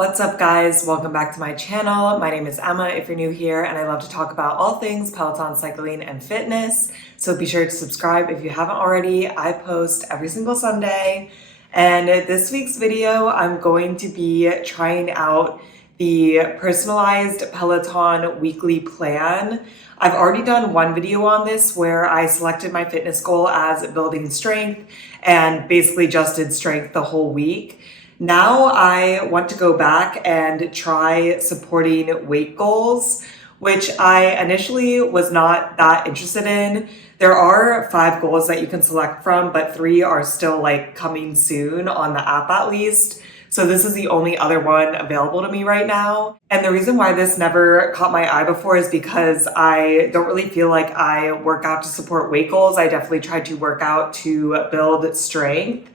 What's up, guys? Welcome back to my channel. My name is Emma if you're new here, and I love to talk about all things Peloton cycling and fitness. So be sure to subscribe if you haven't already. I post every single Sunday. And this week's video, I'm going to be trying out the personalized Peloton weekly plan. I've already done one video on this where I selected my fitness goal as building strength and basically just did strength the whole week. Now I want to go back and try supporting weight goals, which I initially was not that interested in. There are 5 goals that you can select from, but 3 are still like coming soon on the app at least. So this is the only other one available to me right now. And the reason why this never caught my eye before is because I don't really feel like I work out to support weight goals. I definitely try to work out to build strength.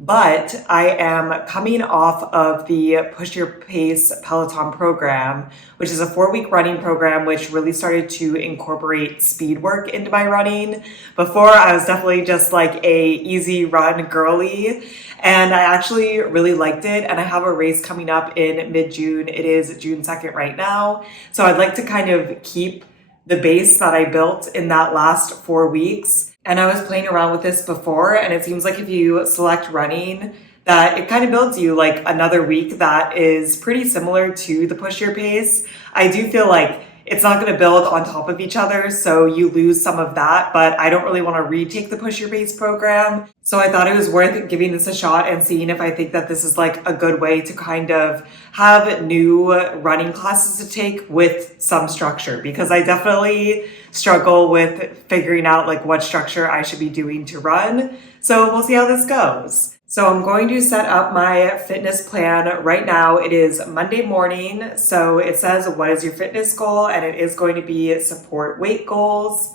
But I am coming off of the Push Your Pace Peloton program, which is a 4-week running program, which really started to incorporate speed work into my running. Before, I was definitely just like a easy run girly, and I actually really liked it. And I have a race coming up in mid-June. It is June 2nd right now. So I'd like to kind of keep the base that I built in that last 4 weeks. And I was playing around with this before, and it seems like if you select running, that it kind of builds you like another week that is pretty similar to the Push Your Pace. I do feel like it's not going to build on top of each other, so you lose some of that, but I don't really want to retake the Push Your Pace program. So I thought it was worth giving this a shot and seeing if I think that this is like a good way to kind of have new running classes to take with some structure, because I definitely struggle with figuring out like what structure I should be doing to run. So we'll see how this goes. So I'm going to set up my fitness plan right now. It is Monday morning. So it says, what is your fitness goal? And it is going to be support weight goals.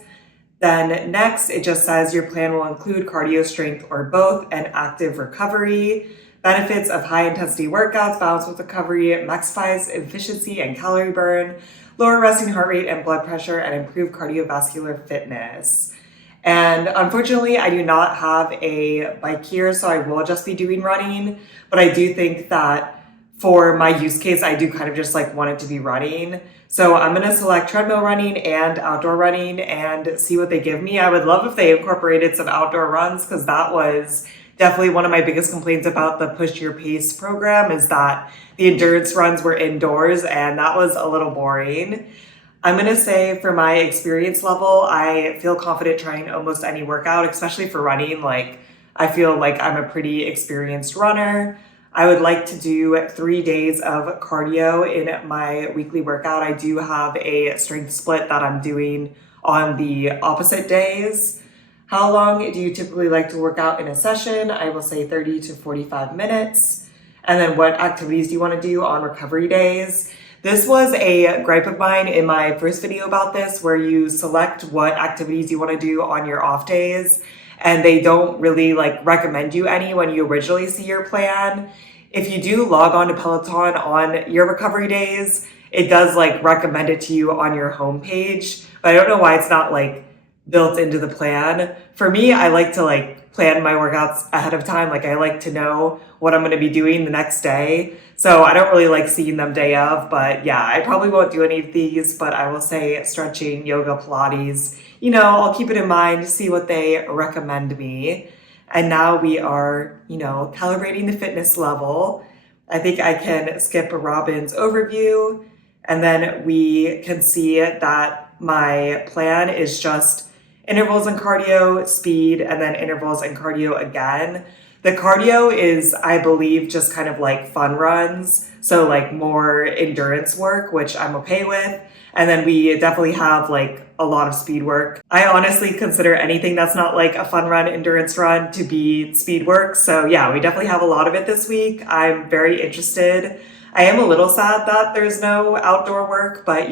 Then next, it just says your plan will include cardio, strength, or both, and active recovery. Benefits of high intensity workouts, balance with recovery, maximize efficiency and calorie burn, lower resting heart rate and blood pressure, and improve cardiovascular fitness. And unfortunately, I do not have a bike here, so I will just be doing running. But I do think that for my use case, I do kind of just like want it to be running. So I'm going to select treadmill running and outdoor running and see what they give me. I would love if they incorporated some outdoor runs, because that was definitely one of my biggest complaints about the Push Your Pace program, is that the endurance runs were indoors and that was a little boring. I'm going to say for my experience level, I feel confident trying almost any workout, especially for running. Like, I feel like I'm a pretty experienced runner. I would like to do 3 days of cardio in my weekly workout. I do have a strength split that I'm doing on the opposite days. How long do you typically like to work out in a session? I will say 30 to 45 minutes. And then what activities do you want to do on recovery days? This was a gripe of mine in my first video about this, where you select what activities you want to do on your off days, and they don't really like recommend you any when you originally see your plan. If you do log on to Peloton on your recovery days, it does like recommend it to you on your homepage, but I don't know why it's not like built into the plan. For me, I like to like plan my workouts ahead of time. Like, I like to know what I'm going to be doing the next day. So I don't really like seeing them day of, but yeah, I probably won't do any of these, but I will say stretching, yoga, Pilates, I'll keep it in mind, see what they recommend me. And now we are, calibrating the fitness level. I think I can skip Robin's overview, and then we can see that my plan is just intervals and cardio, speed, and then intervals and cardio again. The cardio is, I believe, just kind of like fun runs, so like more endurance work, which I'm okay with. And then we definitely have like a lot of speed work. I honestly consider anything that's not like a fun run, endurance run, to be speed work. So yeah, we definitely have a lot of it this week. I'm very interested. I am a little sad that there's no outdoor work, but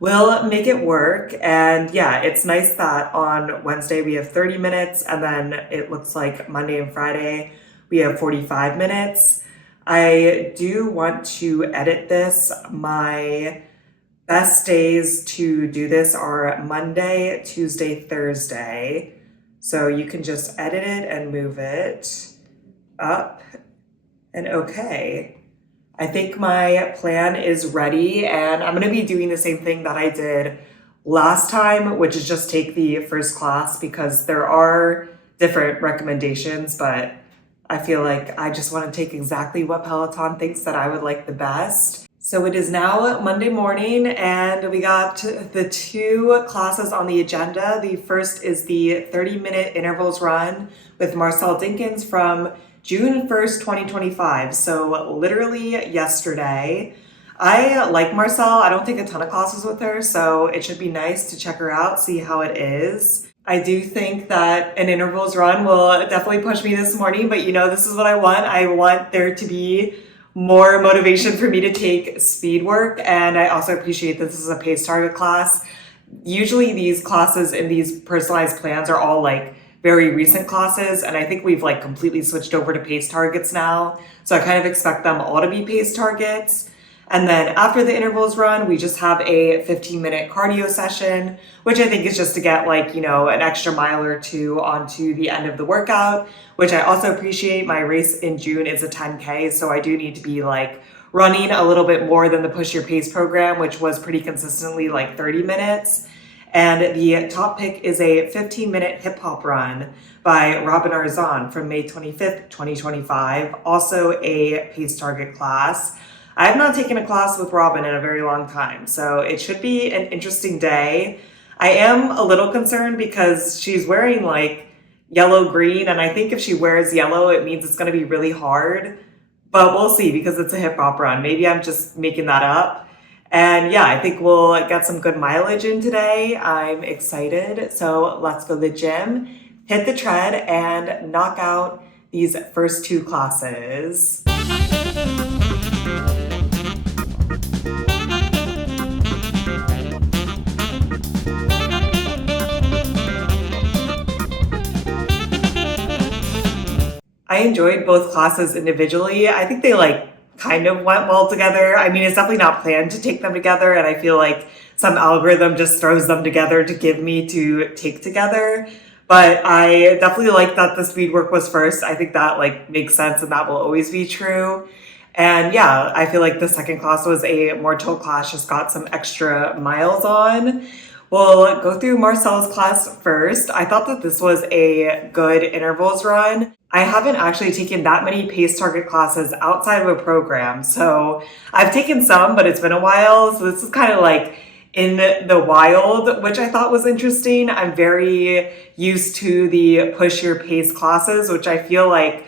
we'll make it work. And yeah, it's nice that on Wednesday we have 30 minutes, and then it looks like Monday and Friday we have 45 minutes. I do want to edit this. My best days to do this are Monday, Tuesday, Thursday. So you can just edit it and move it up and okay. I think my plan is ready, and I'm going to be doing the same thing that I did last time, which is just take the first class because there are different recommendations, but I feel like I just want to take exactly what Peloton thinks that I would like the best. So it is now Monday morning, and we got the two classes on the agenda. The first is the 30-minute intervals run with Marcel Dinkins from June 1st, 2025. So literally yesterday. I like Marcel. I don't take a ton of classes with her, so it should be nice to check her out, see how it is. I do think that an intervals run will definitely push me this morning, but this is what I want. I want there to be more motivation for me to take speed work, and I also appreciate that this is a pace target class. Usually these classes in these personalized plans are all like very recent classes, and I think we've like completely switched over to pace targets now. So I kind of expect them all to be pace targets. And then after the intervals run, we just have a 15-minute cardio session, which I think is just to get like, an extra mile or two onto the end of the workout, which I also appreciate. My race in June is a 10K, so I do need to be like running a little bit more than the Push Your Pace program, which was pretty consistently like 30 minutes. And the top pick is a 15-minute hip hop run by Robin Arzon from May 25th, 2025, also a pace target class. I have not taken a class with Robin in a very long time, so it should be an interesting day. I am a little concerned because she's wearing like yellow-green, and I think if she wears yellow, it means it's going to be really hard. But we'll see because it's a hip hop run. Maybe I'm just making that up. And yeah, I think we'll get some good mileage in today. I'm excited. So let's go to the gym, hit the tread, and knock out these first two classes. I enjoyed both classes individually. I think they like kind of went well together. I mean, it's definitely not planned to take them together, and I feel like some algorithm just throws them together to give me to take together. But I definitely like that the speed work was first. I think that like makes sense, and that will always be true. And yeah, I feel like the second class was a more chill class, just got some extra miles on. We'll go through Marcel's class first. I thought that this was a good intervals run. I haven't actually taken that many pace target classes outside of a program. So I've taken some, but it's been a while. So this is kind of like in the wild, which I thought was interesting. I'm very used to the push your pace classes, which I feel like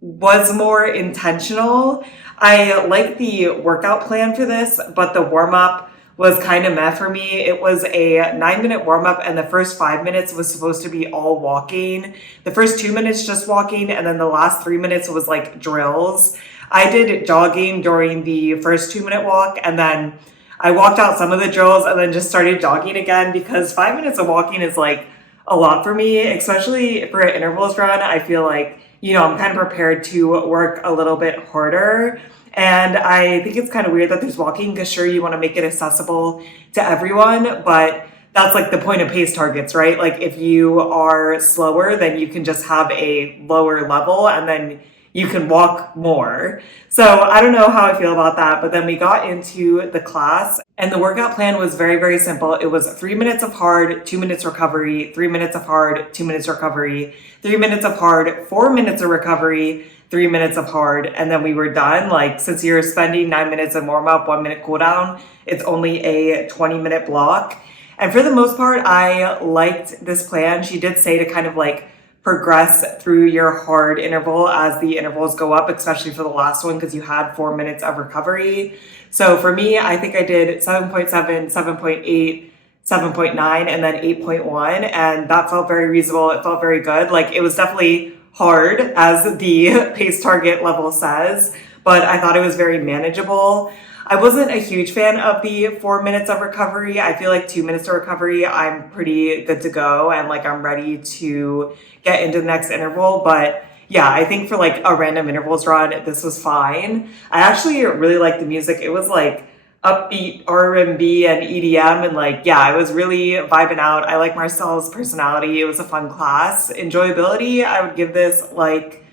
was more intentional. I like the workout plan for this, but the warm-up was kind of meh for me. It was a 9-minute warm-up, and the first 5 minutes was supposed to be all walking. The first 2 minutes just walking, and then the last 3 minutes was like drills. I did jogging during the first 2-minute walk, and then I walked out some of the drills and then just started jogging again because 5 minutes of walking is like a lot for me, especially for an intervals run. I feel like, I'm kind of prepared to work a little bit harder. And I think it's kind of weird that there's walking because sure, you want to make it accessible to everyone, but that's like the point of pace targets, right? Like if you are slower, then you can just have a lower level and then you can walk more. So I don't know how I feel about that, but then we got into the class and the workout plan was very, very simple. It was 3 minutes of hard, 2 minutes recovery, 3 minutes of hard, 2 minutes recovery, 3 minutes of hard, 4 minutes of recovery, 3 minutes of hard, and then we were done. Like since you're spending 9 minutes of warm up, 1 minute cool down, it's only a 20-minute block. And for the most part, I liked this plan. She did say to kind of like progress through your hard interval as the intervals go up, especially for the last one, because you had 4 minutes of recovery. So for me, I think I did 7.7, 7.8, 7.9, and then 8.1. And that felt very reasonable. It felt very good. Like it was definitely hard as the pace target level says, but I thought it was very manageable. I wasn't a huge fan of the 4 minutes of recovery. I feel like 2 minutes of recovery, I'm pretty good to go and like I'm ready to get into the next interval. But yeah, I think for like a random intervals run, this was fine. I actually really liked the music. It was like upbeat R&B and EDM, and like, yeah, I was really vibing out. I like Marcel's personality. It was a fun class. Enjoyability, I would give this like,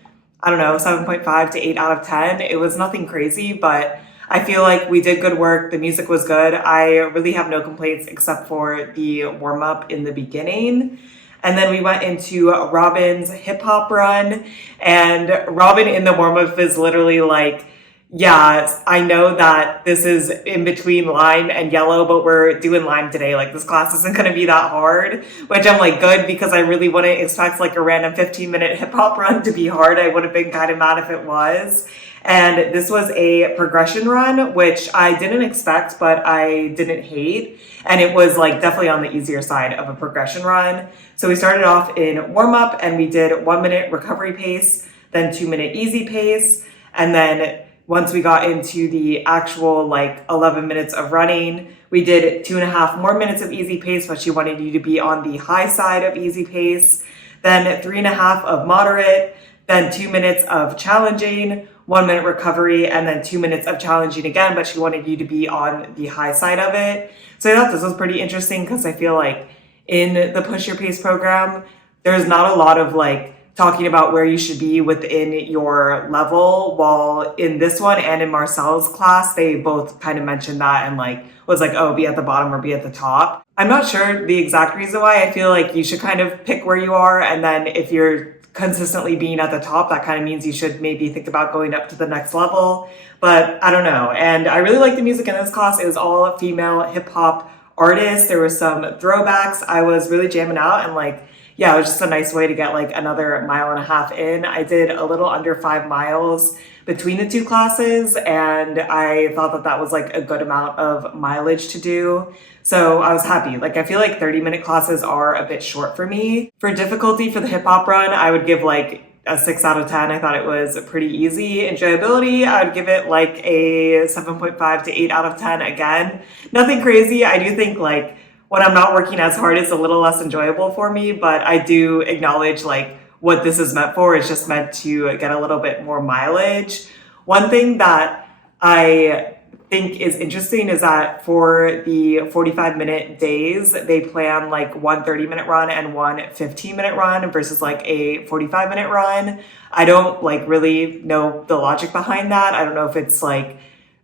I don't know, 7.5 to 8 out of 10. It was nothing crazy, but I feel like we did good work. The music was good. I really have no complaints except for the warm up in the beginning. And then we went into Robin's hip hop run, and Robin in the warm up is literally like, yeah, I know that this is in between lime and yellow, but we're doing lime today. Like, this class isn't going to be that hard, which I'm like, good, because I really wouldn't expect like a random 15-minute hip hop run to be hard. I would have been kind of mad if it was. And this was a progression run, which I didn't expect, but I didn't hate. And it was like definitely on the easier side of a progression run. So we started off in warm up and we did 1 minute recovery pace, then 2 minute easy pace. And then once we got into the actual like 11 minutes of running, we did 2.5 more minutes of easy pace, but she wanted you to be on the high side of easy pace. Then 3.5 of moderate, then 2 minutes of challenging, 1 minute recovery, and then 2 minutes of challenging again, but she wanted you to be on the high side of it. So I thought this was pretty interesting because I feel like in the Push Your Pace program, there's not a lot of like talking about where you should be within your level, while in this one and in Marcel's class, they both kind of mentioned that and like was like, oh, be at the bottom or be at the top. I'm not sure the exact reason why. I feel like you should kind of pick where you are, and then if you're consistently being at the top, that kind of means you should maybe think about going up to the next level. But I don't know. And I really like the music in this class. It was all female hip hop artists. There were some throwbacks. I was really jamming out, and like, yeah, it was just a nice way to get like another 1.5 miles in. I did a little under 5 miles between the two classes, and I thought that that was like a good amount of mileage to do. So I was happy. Like, I feel like 30-minute classes are a bit short for me. For difficulty for the hip hop run, I would give like a 6 out of 10. I thought it was pretty easy. Enjoyability, I would give it like a 7.5 to 8 out of 10 again. Nothing crazy. I do think like when I'm not working as hard, it's a little less enjoyable for me, but I do acknowledge like what this is meant for. It's just meant to get a little bit more mileage. One thing that I think is interesting is that for the 45-minute days, they plan like one 30-minute run and one 15-minute run versus like a 45-minute run. I don't like really know the logic behind that. I don't know if it's like,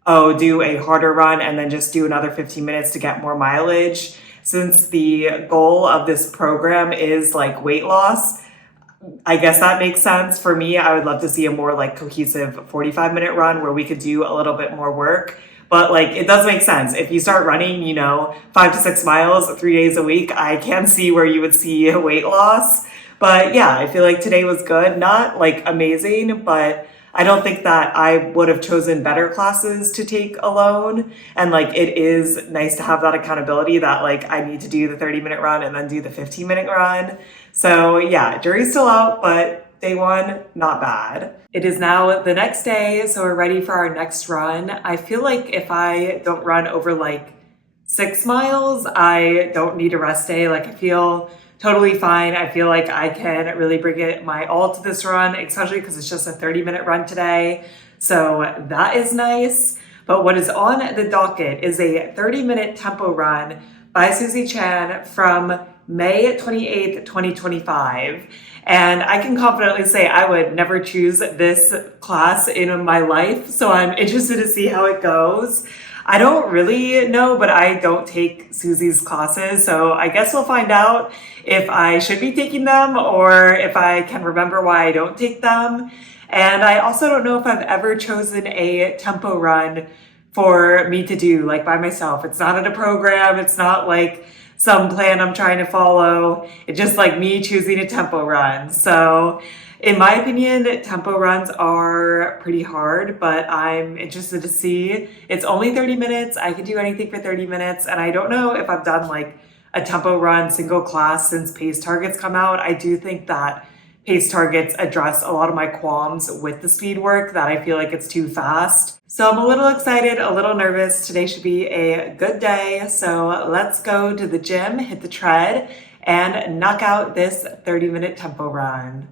oh, do a harder run and then just do another 15 minutes to get more mileage. Since the goal of this program is like weight loss, I guess that makes sense. For me, I would love to see a more like cohesive 45-minute run where we could do a little bit more work. But like, it does make sense. If you start running, 5 to 6 miles 3 days a week, I can see where you would see a weight loss. But yeah, I feel like today was good. Not like amazing, but I don't think that I would have chosen better classes to take alone. And like, it is nice to have that accountability that like I need to do the 30-minute run and then do the 15-minute run. So yeah, jury's still out, but day one, not bad. It is now the next day, so we're ready for our next run. I feel like if I don't run over like 6 miles, I don't need a rest day. Like, I feel totally fine. I feel like I can really bring it my all to this run, especially because it's just a 30-minute run today. So that is nice. But what is on the docket is a 30-minute tempo run by Susie Chan from May 28th, 2025. And I can confidently say I would never choose this class in my life. So I'm interested to see how it goes. I don't really know, but I don't take Susie's classes. So I guess we'll find out if I should be taking them or if I can remember why I don't take them. And I also don't know if I've ever chosen a tempo run for me to do like by myself. It's not in a program. It's not like some plan I'm trying to follow. It's just like me choosing a tempo run. So in my opinion, tempo runs are pretty hard, but I'm interested to see. It's only 30 minutes. I can do anything for 30 minutes. And I don't know if I've done like a tempo run single class since pace targets come out. I do think that pace targets address a lot of my qualms with the speed work, that I feel like it's too fast. So I'm a little excited, a little nervous. Today should be a good day. So let's go to the gym, hit the tread, and knock out this 30-minute tempo run.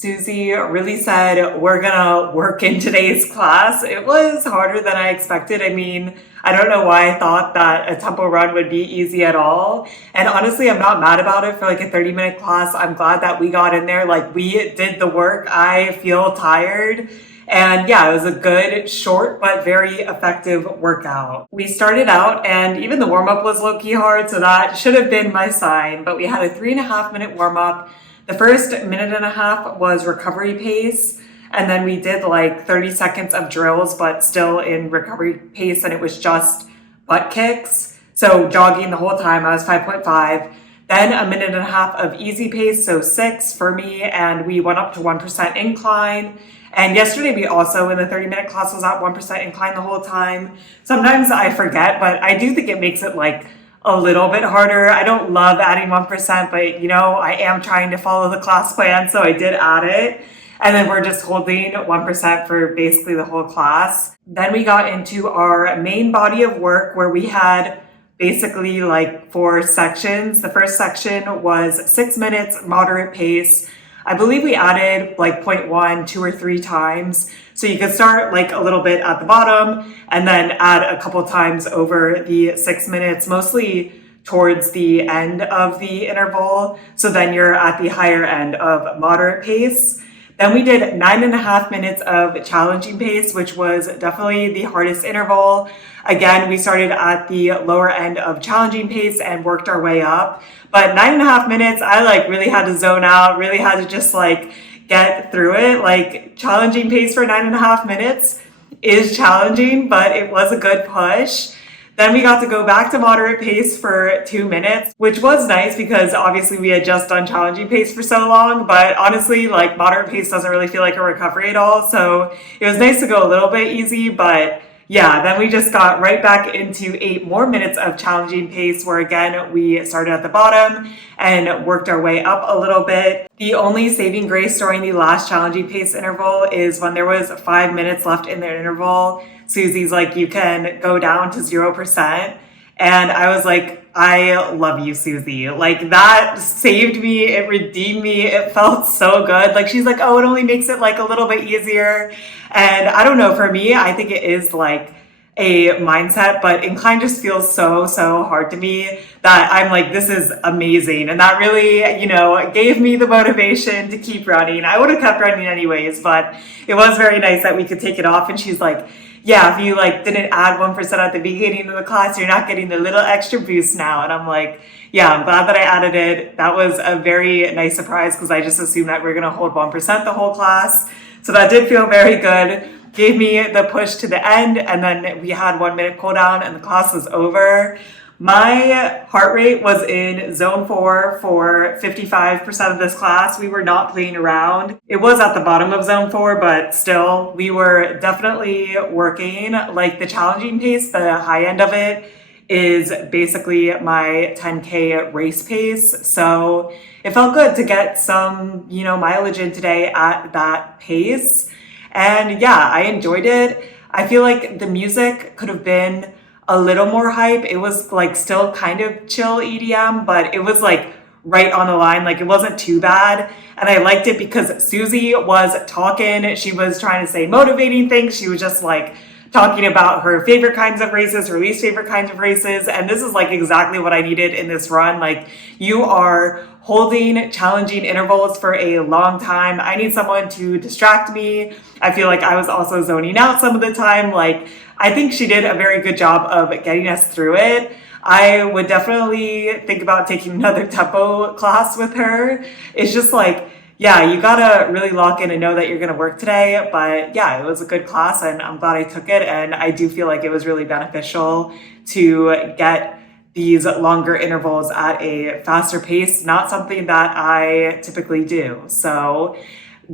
Susie really said, we're gonna work in today's class. It was harder than I expected. I mean, I don't know why I thought that a tempo run would be easy at all. And honestly, I'm not mad about it for like a 30-minute class. I'm glad that we got in there. Like, we did the work. I feel tired. And yeah, it was a good, short, but very effective workout. We started out and even the warm-up was low-key hard, so that should have been my sign. But we had a 3.5-minute warm-up. The first minute and a half was recovery pace. And then we did like 30 seconds of drills, but still in recovery pace. And it was just butt kicks. So jogging the whole time, I was 5.5. Then a minute and a half of easy pace, so 6 for me. And we went up to 1% incline. And yesterday we also, in the 30-minute class, was at 1% incline the whole time. Sometimes I forget, but I do think it makes it like a little bit harder. I don't love adding 1%, but you know, I am trying to follow the class plan, so I did add it. And then we're just holding 1% for basically the whole class. Then we got into our main body of work where we had basically like 4 sections. The first section was 6 minutes, moderate pace. I believe we added like 0.1, 2 or 3 times. So you could start like a little bit at the bottom and then add a couple times over the 6 minutes, mostly towards the end of the interval. So then you're at the higher end of moderate pace. Then we did 9.5 minutes of challenging pace, which was definitely the hardest interval. Again, we started at the lower end of challenging pace and worked our way up. But 9.5 minutes, I like really had to zone out, really had to just like get through it. Like challenging pace for 9.5 minutes is challenging, but it was a good push. Then we got to go back to moderate pace for 2 minutes, which was nice because obviously we had just done challenging pace for so long, but honestly, like moderate pace doesn't really feel like a recovery at all. So it was nice to go a little bit easy, but yeah, then we just got right back into 8 more minutes of challenging pace where again, we started at the bottom and worked our way up a little bit. The only saving grace during the last challenging pace interval is when there was 5 minutes left in the interval. Susie's like, you can go down to 0%. And I was like, I love you, Susie. Like that saved me. It redeemed me. It felt so good. Like she's like, oh, it only makes it like a little bit easier. And I don't know, for me, I think it is like a mindset, but incline just feels so hard to me that I'm like, this is amazing. And that really, you know, gave me the motivation to keep running. I would have kept running anyways, but it was very nice that we could take it off. And she's like, yeah, if you like didn't add 1% at the beginning of the class, you're not getting the little extra boost now. And I'm like, yeah, I'm glad that I added it. That was a very nice surprise because I just assumed that we're going to hold 1% the whole class. So that did feel very good. Gave me the push to the end, and then we had 1 minute cooldown and the class was over. My heart rate was in zone 4 for 55% of this class. We were not playing around. It was at the bottom of zone 4, but still, we were definitely working. Like the challenging pace, the high end of it is basically my 10K race pace. So it felt good to get some, you know, mileage in today at that pace. And yeah, I enjoyed it. I feel like the music could have been a little more hype. It was like still kind of chill EDM, but it was like right on the line. Like it wasn't too bad. And I liked it because Susie was talking. She was trying to say motivating things. She was just like talking about her favorite kinds of races, her least favorite kinds of races. And this is like exactly what I needed in this run. Like you are holding challenging intervals for a long time. I need someone to distract me. I feel like I was also zoning out some of the time. Like I think she did a very good job of getting us through it. I would definitely think about taking another tempo class with her. It's just like, yeah, you gotta really lock in and know that you're gonna work today. But yeah, it was a good class and I'm glad I took it. And I do feel like it was really beneficial to get these longer intervals at a faster pace, not something that I typically do. So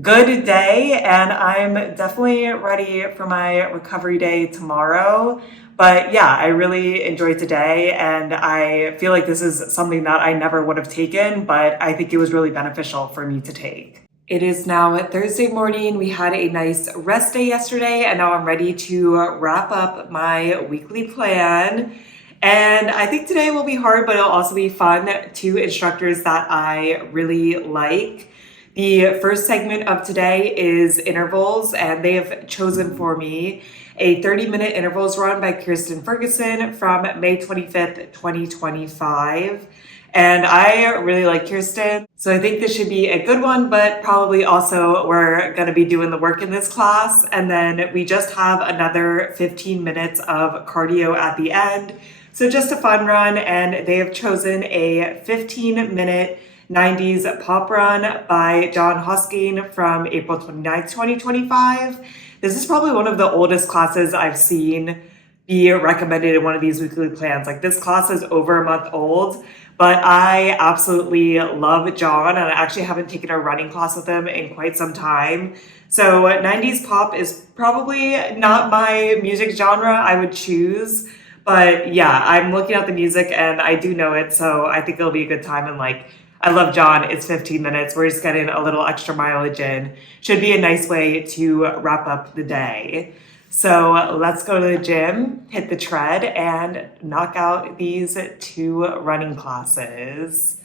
good day, and I'm definitely ready for my recovery day tomorrow. But yeah, I really enjoyed today, and I feel like this is something that I never would have taken, but I think it was really beneficial for me to take. It is now Thursday morning. We had a nice rest day yesterday, and now I'm ready to wrap up my weekly plan. And I think today will be hard, but it'll also be fun. 2 instructors that I really like. The first segment of today is intervals, and they have chosen for me a 30-minute intervals run by Kirsten Ferguson from May 25th, 2025. And I really like Kirsten, so I think this should be a good one, but probably also we're going to be doing the work in this class. And then we just have another 15 minutes of cardio at the end. So just a fun run, and they have chosen a 15-minute 90s pop run by John Hosking from April 29th, 2025. This is probably one of the oldest classes I've seen be recommended in one of these weekly plans. Like, this class is over a month old, but I absolutely love John, and I actually haven't taken a running class with him in quite some time. So 90s pop is probably not my music genre I would choose, but yeah, I'm looking at the music and I do know it, so I think it'll be a good time. And like, I love John. It's 15 minutes. We're just getting a little extra mileage in. Should be a nice way to wrap up the day. So let's go to the gym, hit the tread, and knock out these 2 running classes.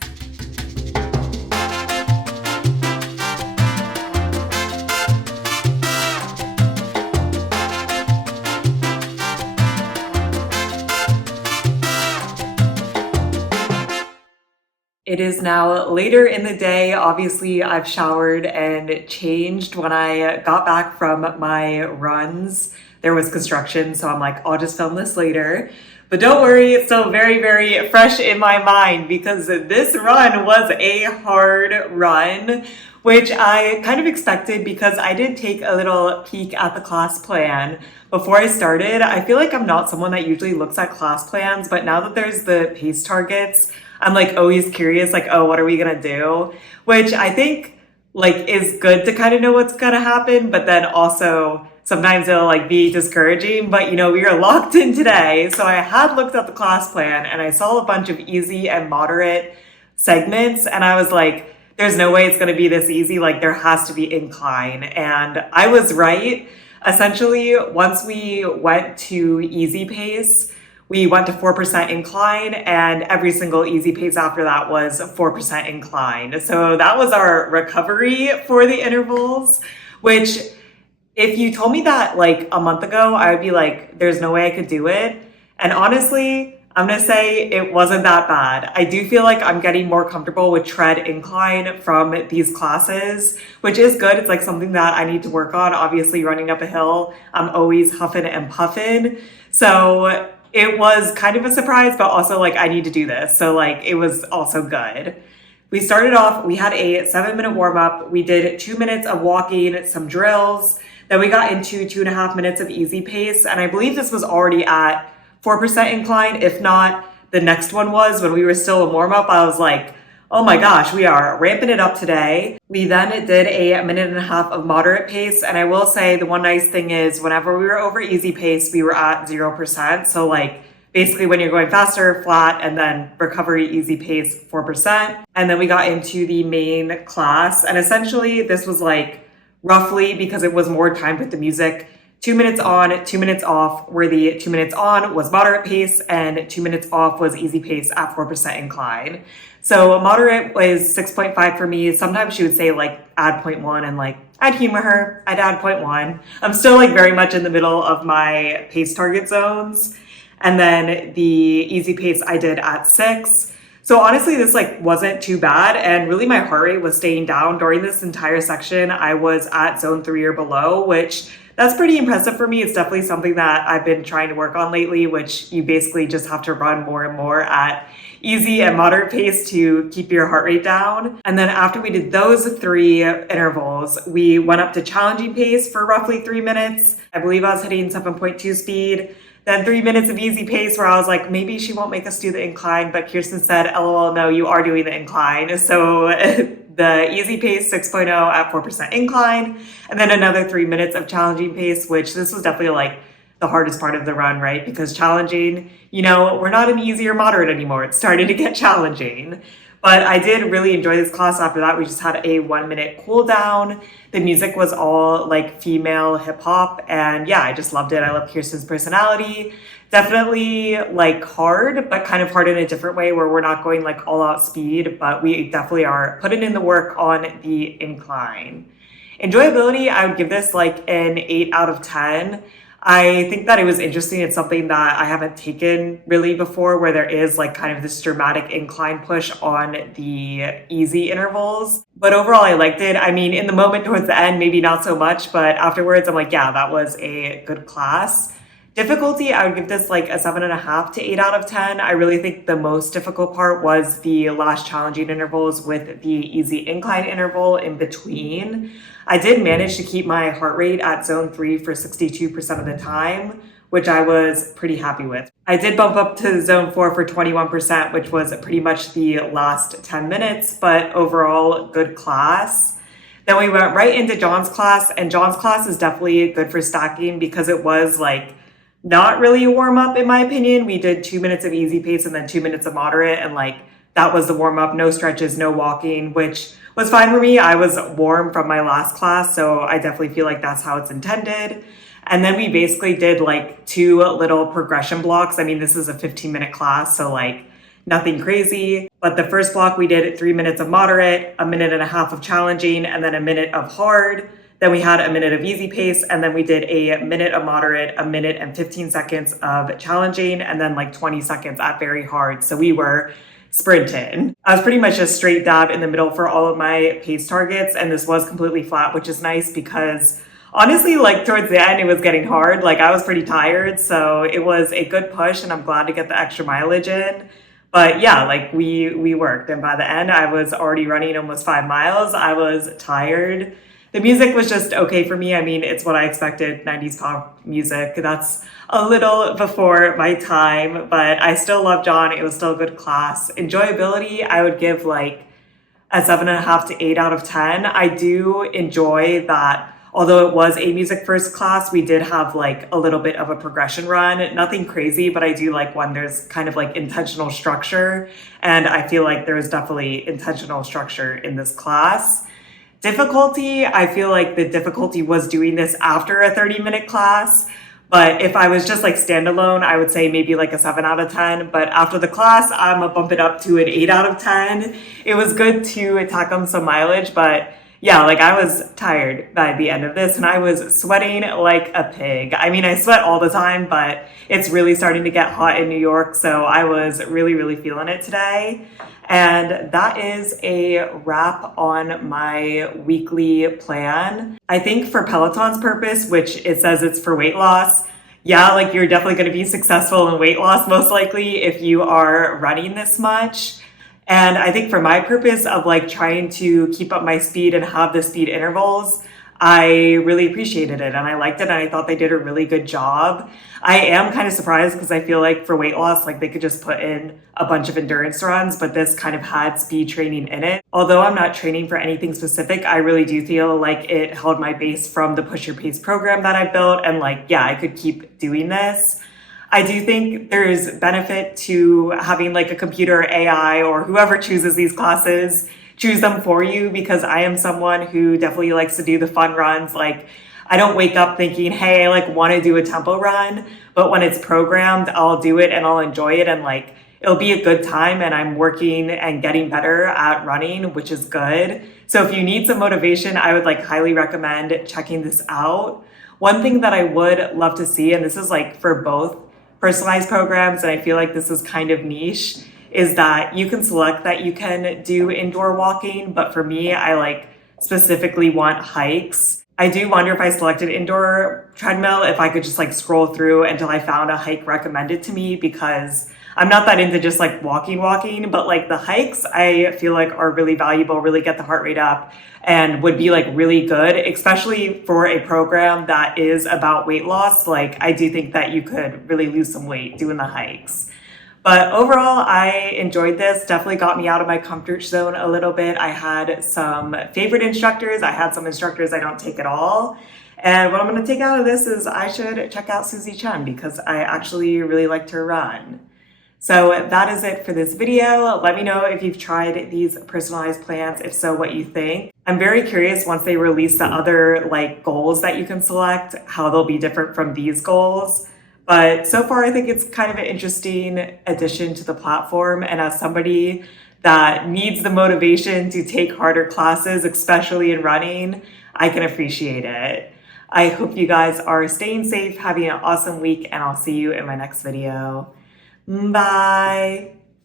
It is now later in the day. Obviously, I've showered and changed. When I got back from my runs, there was construction, so I'm like, I'll just film this later. But don't worry, it's still very, very fresh in my mind because this run was a hard run, which I kind of expected because I did take a little peek at the class plan before I started. I feel like I'm not someone that usually looks at class plans, but now that there's the pace targets, I'm like always curious, like, oh, what are we gonna do? Which I think like is good to kind of know what's gonna happen, but then also sometimes it'll like be discouraging. But you know, we are locked in today. So I had looked at the class plan and I saw a bunch of easy and moderate segments, and I was like, there's no way it's gonna be this easy. Like, there has to be incline. And I was right. Essentially, once we went to easy pace, we went to 4% incline, and every single easy pace after that was 4% incline. So that was our recovery for the intervals, which if you told me that like a month ago, I would be like, there's no way I could do it. And honestly, I'm gonna say it wasn't that bad. I do feel like I'm getting more comfortable with tread incline from these classes, which is good. It's like something that I need to work on. Obviously, running up a hill, I'm always huffing and puffing. So it was kind of a surprise, but also like, I need to do this. So like, it was also good. We started off, we had a 7-minute warm up. We did 2 minutes of walking, some drills. Then we got into 2.5 minutes of easy pace. And I believe this was already at 4% incline. If not, the next one was when we were still in warm up. I was like, oh my gosh, we are ramping it up today. We then did a 1.5 minutes of moderate pace. And I will say the one nice thing is whenever we were over easy pace, we were at 0%. So like basically when you're going faster, flat, and then recovery easy pace, 4%. And then we got into the main class. And essentially this was like roughly, because it was more timed with the music, 2 minutes on, 2 minutes off, where the 2 minutes on was moderate pace and 2 minutes off was easy pace at 4% incline. So moderate was 6.5 for me. Sometimes she would say like add 0.1, and like I'd humor her. I'd add 0.1. I'm still like very much in the middle of my pace target zones. And then the easy pace I did at 6. So honestly, this like wasn't too bad. And really my heart rate was staying down during this entire section. I was at zone 3 or below, which that's pretty impressive for me. It's definitely something that I've been trying to work on lately, which you basically just have to run more and more at easy and moderate pace to keep your heart rate down. And then after we did those 3 intervals, we went up to challenging pace for roughly 3 minutes. I believe I was hitting 7.2 speed. Then 3 minutes of easy pace where I was like, maybe she won't make us do the incline, but Kirsten said, LOL, no, you are doing the incline. So the easy pace 6.0 at 4% incline, and then another 3 minutes of challenging pace, which this was definitely like the hardest part of the run, right? Because challenging, you know, we're not an easy or moderate anymore. It's starting to get challenging. But I did really enjoy this class. After that, we just had a 1 minute cool down. The music was all like female hip hop. And yeah, I just loved it. I love Kirsten's personality. Definitely like hard, but kind of hard in a different way where we're not going like all out speed, but we definitely are putting in the work on the incline. Enjoyability, I would give this like an 8 out of 10. I think that it was interesting. It's something that I haven't taken really before, where there is like kind of this dramatic incline push on the easy intervals. But overall, I liked it. I mean, in the moment towards the end, maybe not so much, but afterwards, I'm like, yeah, that was a good class. Difficulty, I would give this like a 7.5 to 8 out of 10. I really think the most difficult part was the last challenging intervals with the easy incline interval in between. I did manage to keep my heart rate at zone 3 for 62% of the time, which I was pretty happy with. I did bump up to zone 4 for 21%, which was pretty much the last 10 minutes, but overall, good class. Then we went right into John's class, and John's class is definitely good for stacking because it was like not really a warm up in my opinion. We did 2 minutes of easy pace and then 2 minutes of moderate, and like that was the warm up, no stretches, no walking, which was fine for me. I was warm from my last class, so I definitely feel like that's how it's intended. And then we basically did like 2 little progression blocks. I mean, this is a 15-minute class, so like nothing crazy. But the first block we did 3 minutes of moderate, a minute and a half of challenging, and then a minute of hard. Then we had a minute of easy pace, and then we did a minute of moderate, a minute and 15 seconds of challenging, and then like 20 seconds at very hard. So we were sprinting. I was pretty much just straight dab in the middle for all of my pace targets, and this was completely flat, which is nice because honestly, like towards the end, it was getting hard. Like I was pretty tired, so it was a good push, and I'm glad to get the extra mileage in. But yeah, like we worked, and by the end, I was already running almost 5 miles. I was tired. The music was just okay for me. I mean, it's what I expected, 90s pop music. That's a little before my time, but I still love John. It was still a good class. Enjoyability, I would give like a 7.5 to 8 out of 10. I do enjoy that. Although it was a music first class, we did have like a little bit of a progression run. Nothing crazy, but I do like when there's kind of like intentional structure. And I feel like there's definitely intentional structure in this class. Difficulty, I feel like the difficulty was doing this after a 30-minute class. But if I was just like standalone, I would say maybe like a 7 out of 10. But after the class, I'm gonna bump it up to an 8 out of 10. It was good to tack on some mileage, but yeah, like I was tired by the end of this and I was sweating like a pig. I mean, I sweat all the time, but it's really starting to get hot in New York. So I was really, really feeling it today. And that is a wrap on my weekly plan. I think for Peloton's purpose, which it says it's for weight loss, yeah, like you're definitely going to be successful in weight loss most likely if you are running this much. And I think for my purpose of like trying to keep up my speed and have the speed intervals, I really appreciated it and I liked it and I thought they did a really good job. I am kind of surprised because I feel like for weight loss, like they could just put in a bunch of endurance runs, but this kind of had speed training in it. Although I'm not training for anything specific, I really do feel like it held my base from the Push Your Pace program that I built. And like, yeah, I could keep doing this. I do think there's benefit to having like a computer AI or whoever chooses these classes choose them for you, because I am someone who definitely likes to do the fun runs. Like I don't wake up thinking, hey, I like want to do a tempo run, but when it's programmed, I'll do it and I'll enjoy it and like it'll be a good time and I'm working and getting better at running, which is good. So if you need some motivation, I would like highly recommend checking this out. One thing that I would love to see, and this is like for both personalized programs, and I feel like this is kind of niche, is that you can select that you can do indoor walking, but for me, I like specifically want hikes. I do wonder if I selected indoor treadmill, if I could just like scroll through until I found a hike recommended to me, because I'm not that into just like walking, but like the hikes I feel like are really valuable, really get the heart rate up and would be like really good, especially for a program that is about weight loss. Like I do think that you could really lose some weight doing the hikes. But overall, I enjoyed this. Definitely got me out of my comfort zone a little bit. I had some favorite instructors. I had some instructors I don't take at all. And what I'm going to take out of this is I should check out Susie Chen because I actually really liked her run. So that is it for this video. Let me know if you've tried these personalized plans. If so, what you think. I'm very curious once they release the other like goals that you can select, how they'll be different from these goals. But so far, I think it's kind of an interesting addition to the platform. And as somebody that needs the motivation to take harder classes, especially in running, I can appreciate it. I hope you guys are staying safe, having an awesome week, and I'll see you in my next video. Bye.